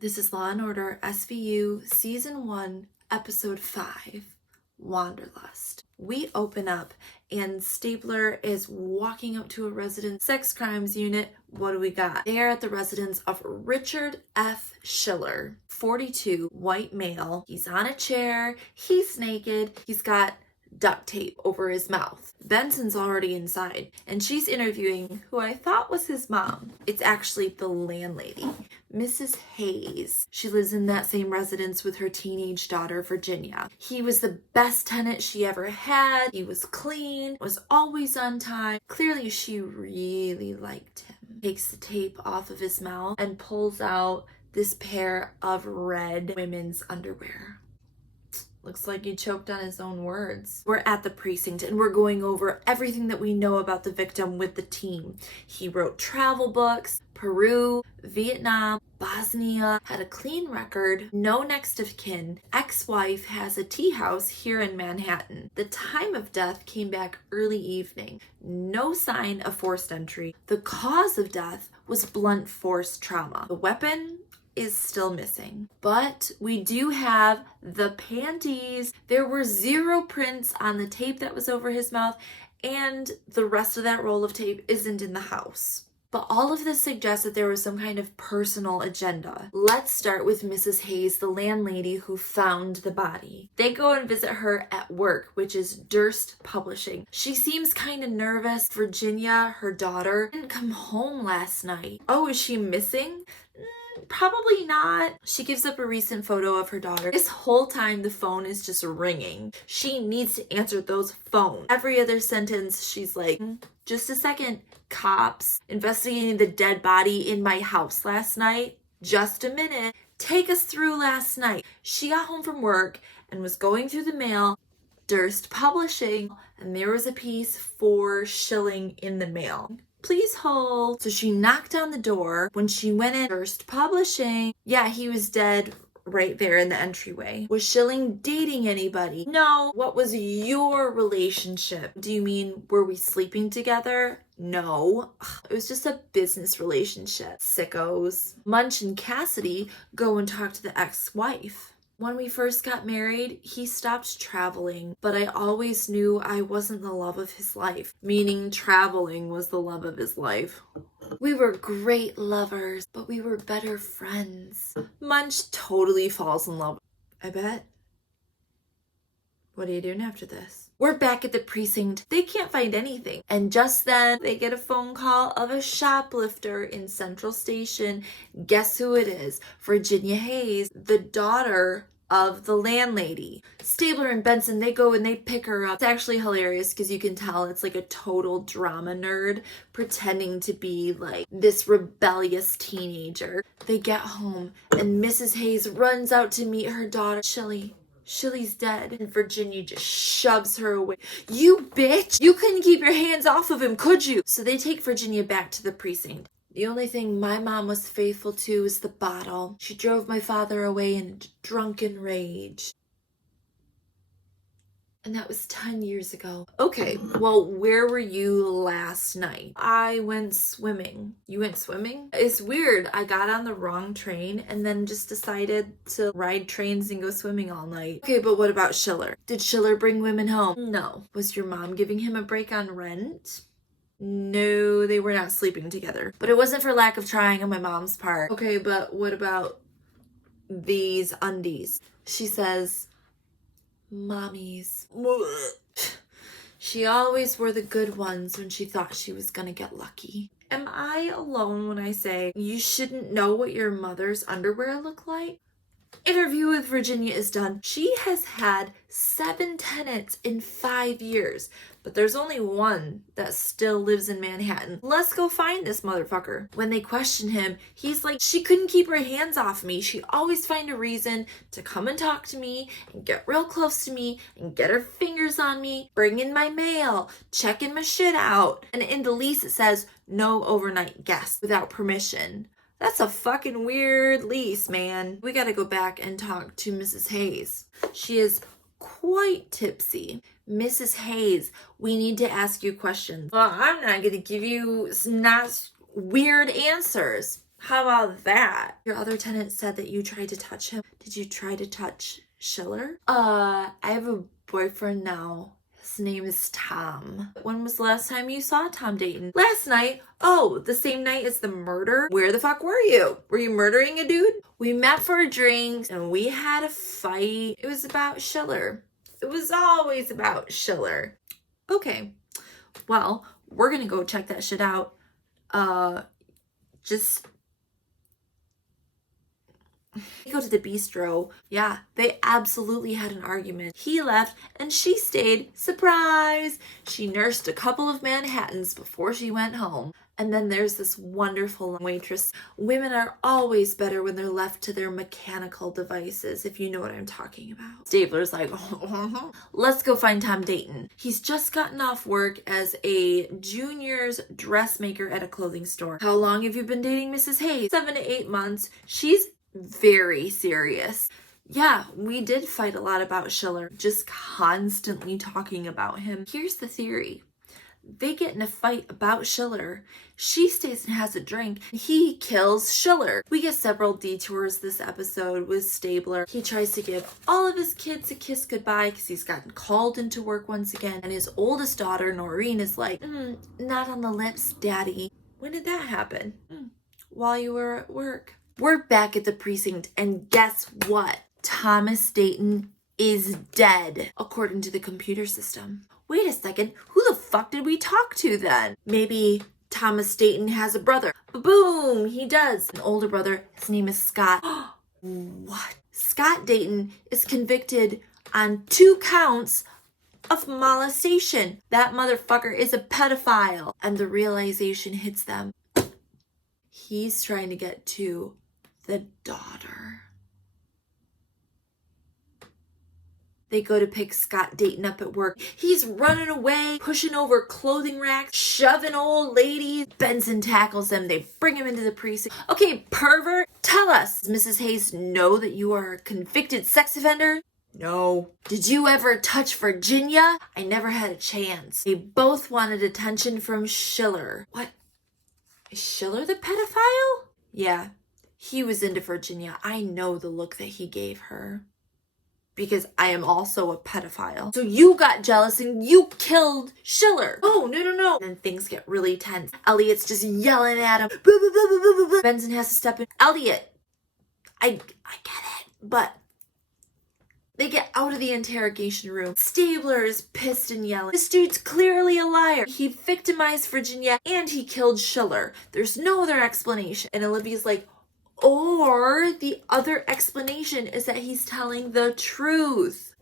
This is Law & Order SVU Season 1, Episode 5, Wanderlust. We open up and Stabler is walking up to a residence sex crimes unit. What do we got? They are at the residence of Richard F. Schiller, 42, white male. He's on a chair, he's naked, he's got duct tape over his mouth. Benson's already inside, and she's interviewing who I thought was his mom. It's actually the landlady, Mrs. Hayes. She lives in that same residence with her teenage daughter, Virginia. He was the best tenant she ever had. He was clean, was always on time. Clearly, she really liked him. Takes the tape off of his mouth and pulls out this pair of red women's underwear. Looks like he choked on his own words. We're at the precinct and we're going over everything that we know about the victim with the team. He wrote travel books, Peru, Vietnam, Bosnia, had a clean record, no next of kin. Ex-wife has a tea house here in Manhattan. The time of death came back early evening. No sign of forced entry. The cause of death was blunt force trauma. The weapon is still missing, but we do have the panties. There were 0 prints on the tape that was over his mouth, and the rest of that roll of tape isn't in the house. But all of this suggests that there was some kind of personal agenda. Let's start with Mrs. Hayes, the landlady who found the body. They go and visit her at work, which is Durst Publishing. She seems kind of nervous. Virginia, her daughter, didn't come home last night. Oh, is she missing? Probably not. She gives up a recent photo of her daughter. This whole time the phone is just ringing. She needs to answer those phones. Every other sentence she's like, just a second, cops investigating the dead body in my house last night. Just a minute. Take us through last night. She got home from work and was going through the mail. Durst Publishing, and there was a piece for shilling in the mail. Please hold. So she knocked on the door. When she went in, Durst Publishing, yeah, he was dead right there in the entryway. Was Schilling dating anybody? No. What was your relationship? Do you mean, were we sleeping together? No. It was just a business relationship. Sickos. Munch and Cassidy go and talk to the ex-wife. When we first got married, he stopped traveling, but I always knew I wasn't the love of his life, meaning traveling was the love of his life. We were great lovers, but we were better friends. Munch totally falls in love, I bet. What are you doing after this? We're back at the precinct. They can't find anything. And just then, they get a phone call of a shoplifter in Central Station. Guess who it is? Virginia Hayes, the daughter of the landlady. Stabler and Benson, they go and they pick her up. It's actually hilarious because you can tell it's like a total drama nerd pretending to be like this rebellious teenager. They get home and Mrs. Hayes runs out to meet her daughter, Shilly's dead. And Virginia just shoves her away. You bitch! You couldn't keep your hands off of him, could you? So they take Virginia back to the precinct. The only thing my mom was faithful to is the bottle. She drove my father away in drunken rage. And that was 10 years ago. Okay, well, where were you last night? I went swimming. You went swimming? It's weird. I got on the wrong train and then just decided to ride trains and go swimming all night. Okay, but what about Schiller? Did Schiller bring women home? No. Was your mom giving him a break on rent? No, they were not sleeping together. But it wasn't for lack of trying on my mom's part. Okay, but what about these undies? She says, Mommy's. She always wore the good ones when she thought she was gonna get lucky. Am I alone when I say you shouldn't know what your mother's underwear look like? Interview with Virginia is done. She has had 7 tenants in 5 years, but there's only one that still lives in Manhattan. Let's go find this motherfucker. When they question him, he's like, she couldn't keep her hands off me. She always find a reason to come and talk to me and get real close to me and get her fingers on me, bring in my mail, checking my shit out. And in the lease it says, no overnight guests without permission. That's a fucking weird lease, man. We gotta go back and talk to Mrs. Hayes. She is quite tipsy. Mrs. Hayes, we need to ask you questions. Well, I'm not gonna give you not weird answers. How about that? Your other tenant said that you tried to touch him. Did you try to touch Schiller? I have a boyfriend now. His name is Tom. When was the last time you saw Tom Dayton? Last night. Oh, the same night as the murder? Where the fuck were you? Were you murdering a dude? We met for a drink and we had a fight. It was about Schiller. It was always about Schiller. Okay. Well, we're gonna go check that shit out. They go to the bistro. Yeah, they absolutely had an argument. He left and she stayed. Surprise! She nursed a couple of Manhattans before she went home. And then there's this wonderful waitress. Women are always better when they're left to their mechanical devices, if you know what I'm talking about. Stabler's like, let's go find Tom Dayton. He's just gotten off work as a junior's dressmaker at a clothing store. How long have you been dating Mrs. Hayes? 7 to 8 months. She's very serious. Yeah, we did fight a lot about Schiller, just constantly talking about him. Here's the theory. They get in a fight about Schiller. She stays and has a drink. He kills Schiller. We get several detours this episode with Stabler. He tries to give all of his kids a kiss goodbye because he's gotten called into work once again. And his oldest daughter, Noreen, is like, not on the lips, Daddy. When did that happen? While you were at work. We're back at the precinct, and guess what? Thomas Dayton is dead, according to the computer system. Wait a second, who the fuck did we talk to then? Maybe Thomas Dayton has a brother. Boom, he does. An older brother, his name is Scott. What? Scott Dayton is convicted on 2 counts of molestation. That motherfucker is a pedophile. And the realization hits them. He's trying to get to the daughter. They go to pick Scott Dayton up at work. He's running away, pushing over clothing racks, shoving old ladies. Benson tackles him. They bring him into the precinct. Okay, pervert, tell us. Does Mrs. Hayes know that you are a convicted sex offender? No. Did you ever touch Virginia? I never had a chance. They both wanted attention from Schiller. What? Is Schiller the pedophile? Yeah, he was into Virginia. I know the look that he gave her. Because I am also a pedophile. So you got jealous and you killed Schiller. Oh, no. And then things get really tense. Elliot's just yelling at him. Benson has to step in. Elliot, I get it, but they get out of the interrogation room. Stabler is pissed and yelling. This dude's clearly a liar. He victimized Virginia and he killed Schiller. There's no other explanation. And Olivia's like, or the other explanation is that he's telling the truth.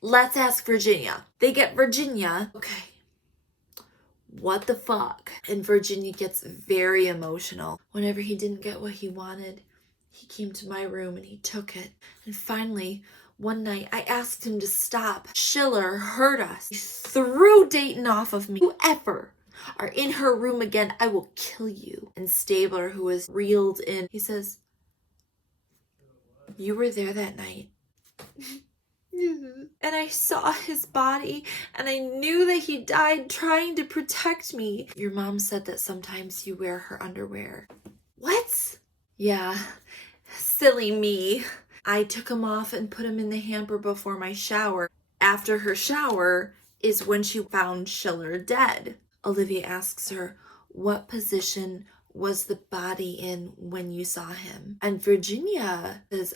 Let's ask Virginia. They get Virginia. Okay. What the fuck? And Virginia gets very emotional. Whenever he didn't get what he wanted, he came to my room and he took it. And finally, one night, I asked him to stop. Schiller hurt us. He threw Dayton off of me. Whoever are in her room again, I will kill you. And Stabler, who was reeled in, he says, you were there that night. And I saw his body and I knew that he died trying to protect me. Your mom said that sometimes you wear her underwear. What? Yeah, silly me. I took him off and put him in the hamper before my shower. After her shower is when she found Schiller dead. Olivia asks her, what position was the body in when you saw him? And Virginia says,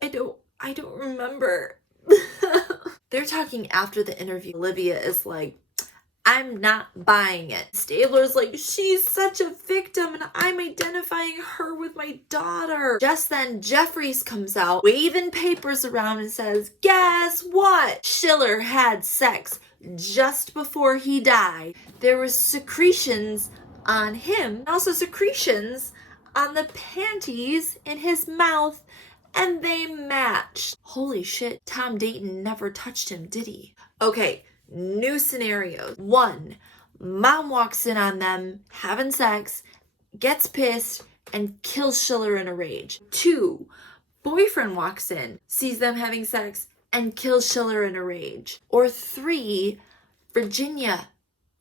I don't remember. They're talking after the interview. Olivia is like, I'm not buying it. Stabler's like, she's such a victim and I'm identifying her with my daughter. Just then, Jeffries comes out, waving papers around and says, guess what? Schiller had sex just before he died. There was secretions on him, and also secretions on the panties in his mouth, and they matched. Holy shit, Tom Dayton never touched him, did he? Okay, new scenarios. 1, mom walks in on them having sex, gets pissed, and kills Schiller in a rage. 2, boyfriend walks in, sees them having sex, and kills Schiller in a rage. Or 3, Virginia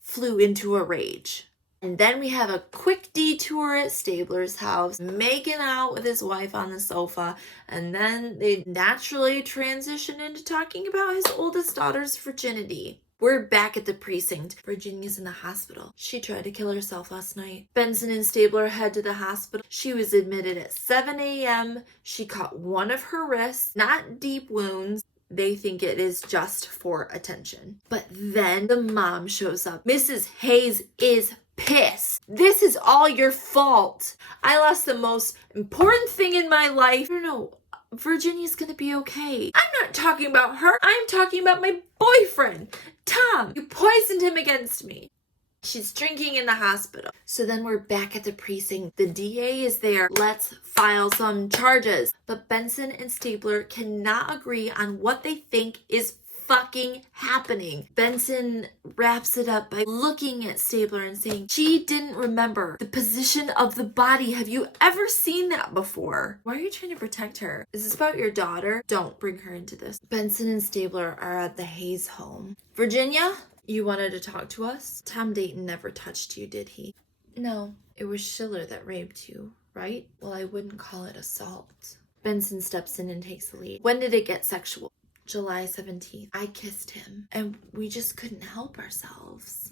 flew into a rage. And then we have a quick detour at Stabler's house, making out with his wife on the sofa, and then they naturally transition into talking about his oldest daughter's virginity. We're back at the precinct. Virginia's in the hospital. She tried to kill herself last night. Benson and Stabler head to the hospital. She was admitted at 7 a.m. She cut one of her wrists, not deep wounds. They think it is just for attention. But then the mom shows up. Mrs. Hayes is pissed. This is all your fault. I lost the most important thing in my life. No, Virginia's gonna be okay. I'm not talking about her. I'm talking about my boyfriend, Tom. You poisoned him against me. She's drinking in the hospital. So then we're back at the precinct. The DA is there. Let's file some charges. But Benson and Stabler cannot agree on what they think is fucking happening. Benson wraps it up by looking at Stabler and saying, she didn't remember the position of the body. Have you ever seen that before? Why are you trying to protect her? Is this about your daughter? Don't bring her into this. Benson and Stabler are at the Hayes home. Virginia? You wanted to talk to us? Tom Dayton never touched you, did he? No, it was Schiller that raped you, right? Well, I wouldn't call it assault. Benson steps in and takes the lead. When did it get sexual? July 17th. I kissed him, and we just couldn't help ourselves.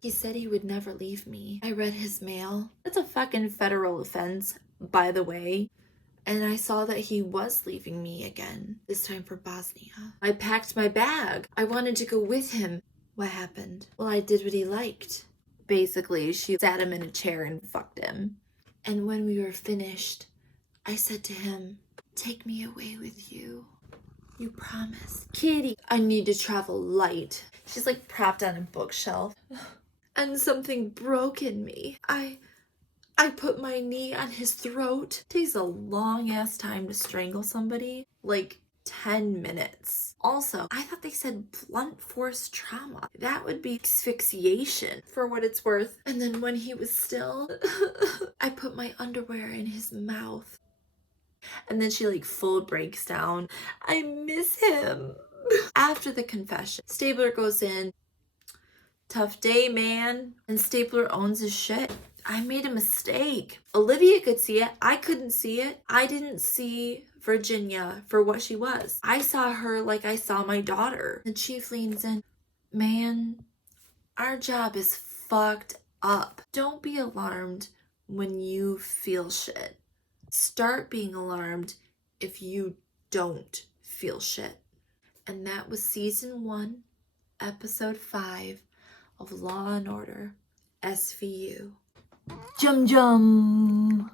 He said he would never leave me. I read his mail. That's a fucking federal offense, by the way. And I saw that he was leaving me again, this time for Bosnia. I packed my bag. I wanted to go with him. What happened? Well, I did what he liked. Basically, she sat him in a chair and fucked him. And when we were finished, I said to him, take me away with you. You promise. Kitty, I need to travel light. She's like propped on a bookshelf. And something broke in me. I put my knee on his throat. It takes a long ass time to strangle somebody. Like 10 minutes. Also, I thought they said blunt force trauma. That would be asphyxiation for what it's worth. And then when he was still, I put my underwear in his mouth. And then she like full breaks down. I miss him. After the confession, Stabler goes in. Tough day, man. And Stabler owns his shit. I made a mistake. Olivia could see it. I couldn't see it. I didn't see Virginia for what she was. I saw her like I saw my daughter. The chief leans in. Man, our job is fucked up. Don't be alarmed when you feel shit. Start being alarmed if you don't feel shit. And that was season 1, episode 5 of Law and Order SVU. Jum jum.